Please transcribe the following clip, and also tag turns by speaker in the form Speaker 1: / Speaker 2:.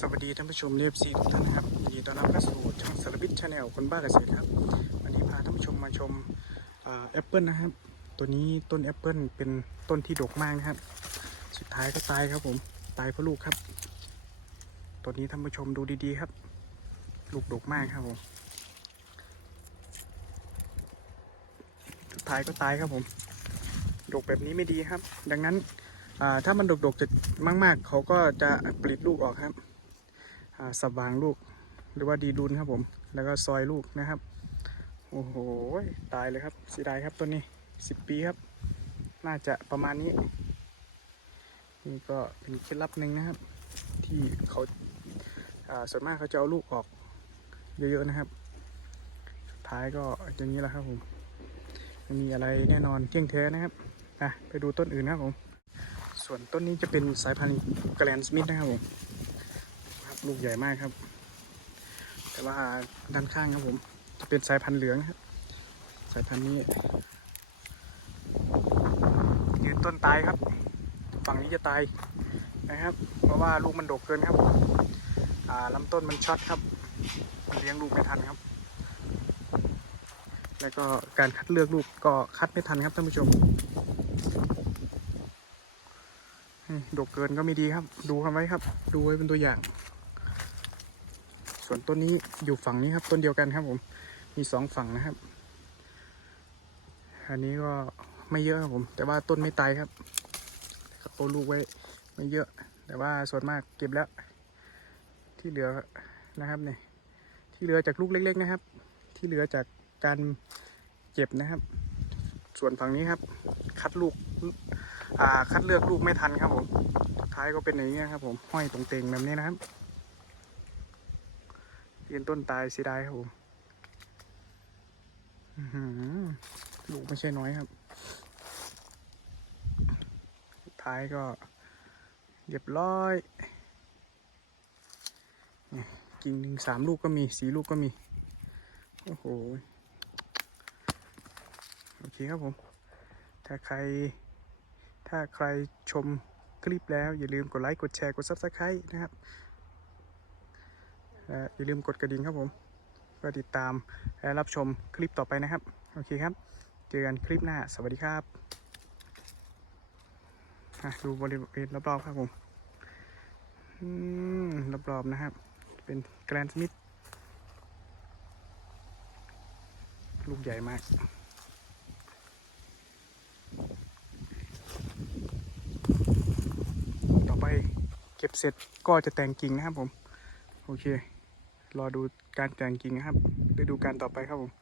Speaker 1: สวัสดีท่านผู้ชมเรียบซีทุกท่านนะครับยินดีต้อนรับเข้าสู่ช่องสารบิทชาแนลคนบ้าเกษตรครับ วันนี้พาท่านผู้ชมมาชมแอปเปิลนะครับ ตัวนี้ต้นแอปเปิลเป็นต้นที่ดกมากนะครับ สุดท้ายก็ตายครับผมตายเพราะลูกครับ ตัวนี้ท่านผู้ชมดูดีๆครับ ลูกดกมากครับผมสุดท้ายก็ตายครับผม ดกแบบนี้ไม่ดีครับ ดังนั้นถ้ามันดกๆจะมาก ๆ เขาก็จะปลิดลูกออกครับ สว่างลูก หรือว่าดีดุนครับผม แล้วก็ซอยลูกนะครับ โอ้โห ตายเลยครับเสียดายครับต้นนี้สิบปีครับ น่าจะประมาณนี้ นี่ก็เป็นเคล็ดลับหนึ่งนะครับ ที่เขาาส่วนมากเขาจะเอาลูกออกเยอะๆนะครับ สุดท้ายก็อย่างนี้แหละครับผมไม่มีอะไรแน่นอนเที่ยงแท้นะครับอะไปดูต้นอื่นนะครับผม ส่วนต้นนี้จะเป็นสายพันธุ์แกรนสมิธนะครับผม ลูกใหญ่มากครับ แต่ว่าด้านข้างครับผม จะเป็นสายพันธุ์เหลืองครับ สายพันธุ์นี้ยืนต้นตายครับ ฝั่งนี้จะตายนะครับ เพราะว่าลูกมันดกเกินครับอ่าลำต้นมันช็อตครับ มันเลี้ยงลูกไม่ทันครับ แล้วก็การคัดเลือกลูกก็คัดไม่ทันครับท่านผู้ชมอืมดกเกินก็ไม่ดีครับ ดูกันไว้ครับ ดูไว้เป็นตัวอย่าง วนต้นนี้อยู่ฝั่งนี้ครับต้นเดียวกันครับผม มีสองฝั่งนะครับ อันนี้ก็ไม่เยอะครับผม แต่ว่าต้นไม่ตายครับครับโตลูกไว้ไม่เยอะ แต่ว่าส่วนมากเก็บแล้ว ที่เหลือนะครับเนี่ยที่เหลือจากลูกเล็ก ๆ นะครับ ที่เหลือจากการเก็บนะครับ ส่วนฝั่งนี้ครับ คัดลูกอ่าคัดเลือกลูกไม่ทันครับผมท้ายก็เป็นอย่างนี้ครับผมห้อยตรงเตงแบบนี้นะครับ ยืนต้นตายเสียดายครับผมลูกไม่ใช่น้อยครับ ท้ายก็เรียบร้อยกิ่งหนึ่งสามลูกก็มีสี่ลูกก็มี โอ้โห โอเคครับผม ถ้าใคร ถ้าใครชมคลิปแล้วอย่าลืมกดไลค์ กดแชร์ กด Subscribe นะครับ อย่าลืมกดกระดิ่งครับผมเพื่อติดตามและรับชมคลิปต่อไปนะครับ โอเคครับ เจอกันคลิปหน้า สวัสดีครับอะดูบริเวณรอบๆครับผมอืมรอบๆนะครับ เป็นแกรนสมิธลูกใหญ่มากต่อไปเก็บเสร็จก็จะแต่งกิ่งนะครับผม โอเค รอดูการแต่งกิ่งนะครับไปดูการต่อไปครับผม